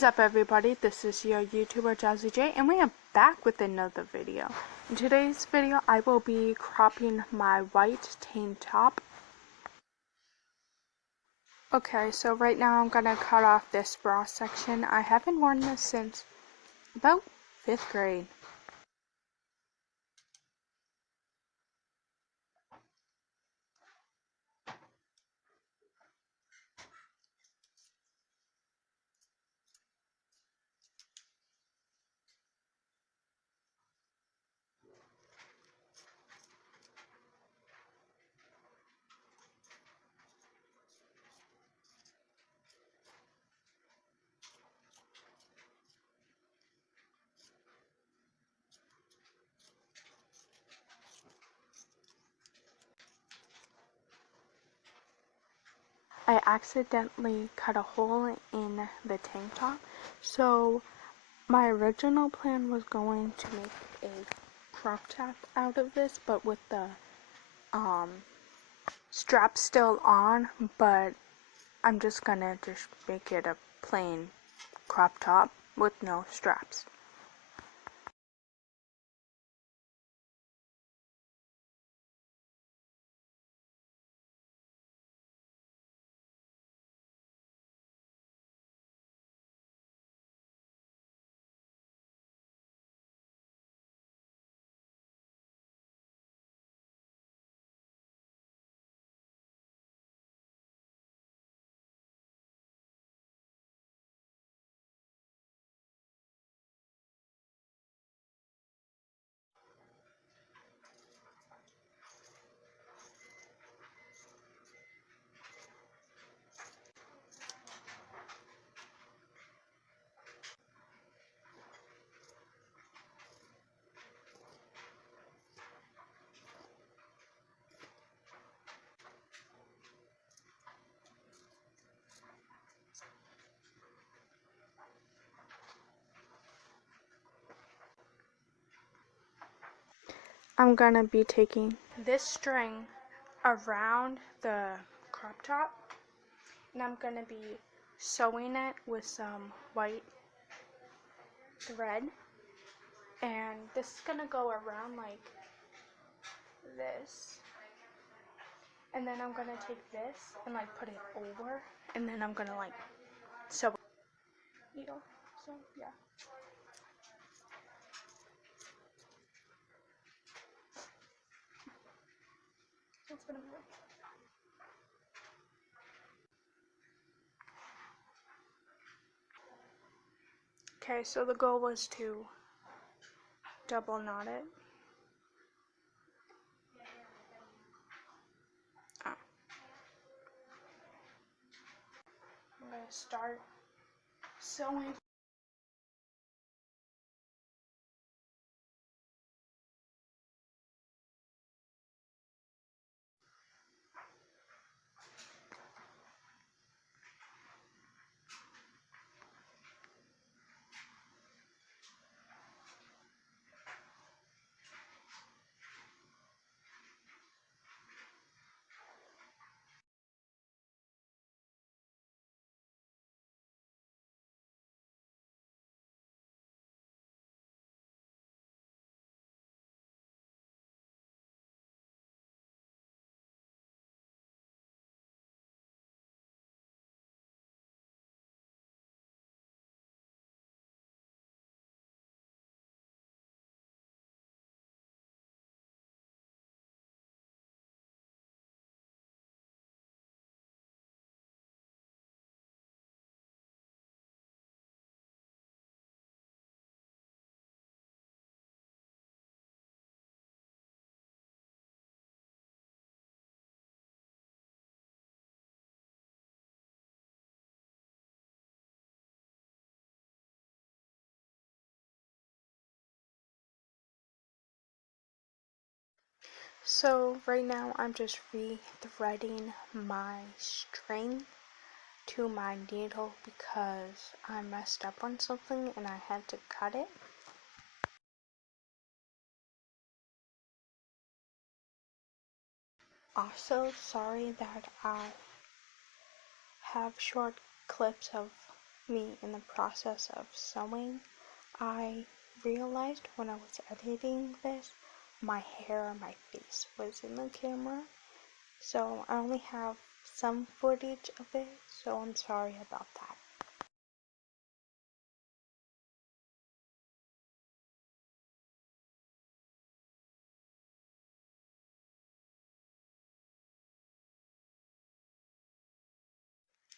is up, everybody? This is your YouTuber Jazzy J, and we are back with another video. In today's video, I will be cropping my white tank top. Okay, so right now I'm gonna cut off this bra section. I haven't worn this since about 5th grade. I accidentally cut a hole in the tank top, so my original plan was going to make a crop top out of this, but with the strap still on, but I'm just gonna make it a plain crop top with no straps. I'm gonna be taking this string around the crop top, and I'm gonna be sewing it with some white thread, and this is gonna go around like this, and then I'm gonna take this and like put it over, and then I'm gonna like sew needle. So yeah. It's gonna be right. Okay, so the goal was to double knot it. I'm gonna start sewing. So right now I'm just re-threading my string to my needle because I messed up on something and I had to cut it. Also, sorry that I have short clips of me in the process of sewing, I realized when I was editing this, my hair and my face was in the camera, so I only have some footage of it, so I'm sorry about that.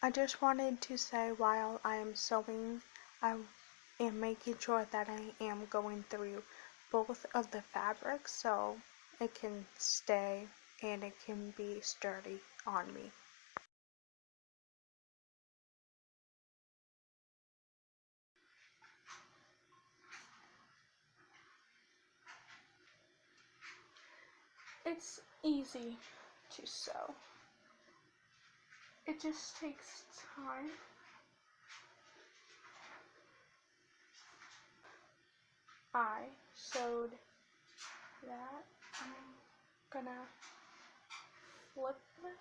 I just wanted to say while I am sewing, I am making sure that I am going through both of the fabrics so it can stay and it can be sturdy on me. It's easy to sew. It just takes time. I sewed that. I'm gonna flip this.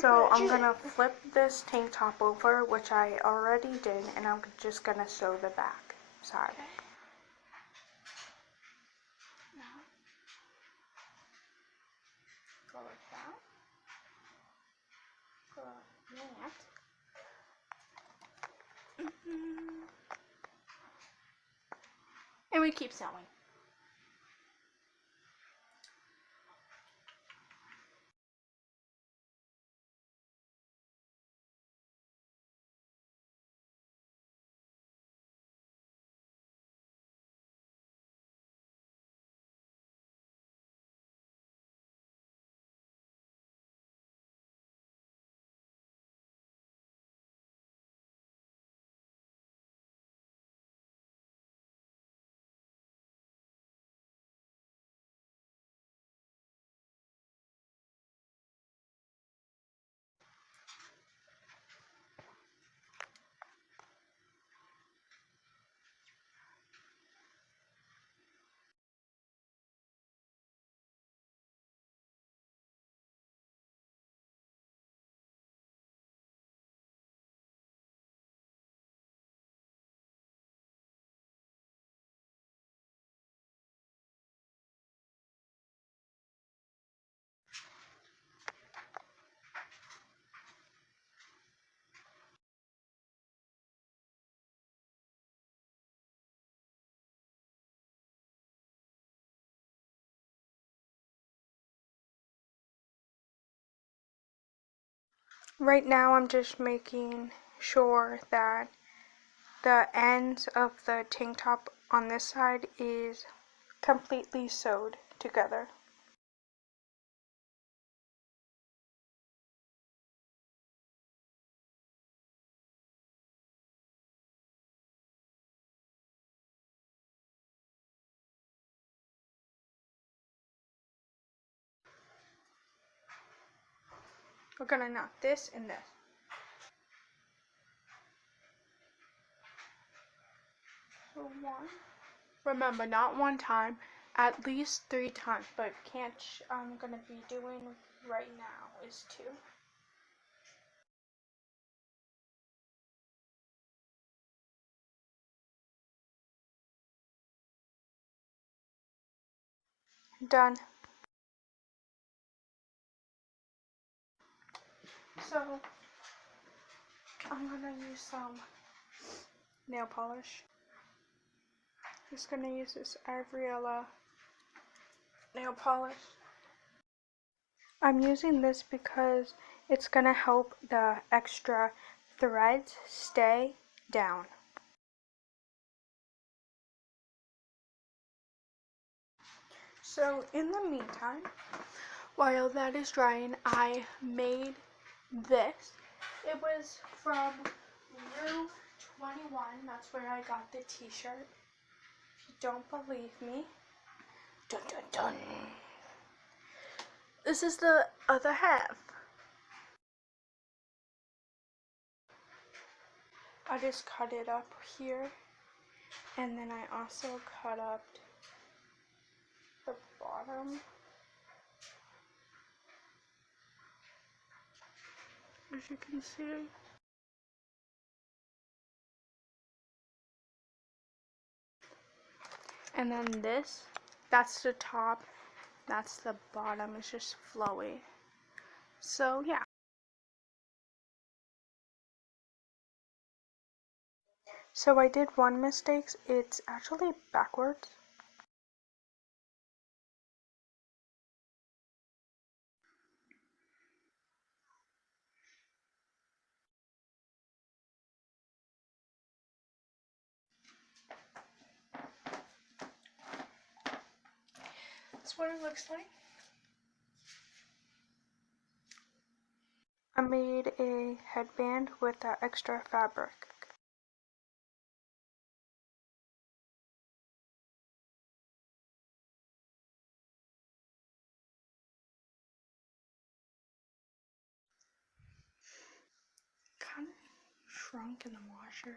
So I'm gonna flip this tank top over, which I already did, and I'm just gonna sew the back side. Okay. Now, go like that. Go like that. And we keep sewing. Right now I'm just making sure that the ends of the tank top on this side is completely sewed together. We're gonna knot this and this. So one. Remember, not one time, at least 3 times, but I'm gonna be doing right now is 2. Done. So I'm gonna use some nail polish. Just gonna use this Ariella nail polish. I'm using this because it's gonna help the extra threads stay down. So in the meantime, while that is drying, I made this. It was from Rue 21. That's where I got the t-shirt. If you don't believe me, dun dun dun. This is the other half. I just cut it up here, and then I also cut up the bottom, as you can see. And then this, that's the top, that's the bottom, it's just flowy. So yeah. So I did one mistake, it's actually backwards. That's what it looks like. I made a headband with that extra fabric. Kind of shrunk in the washer.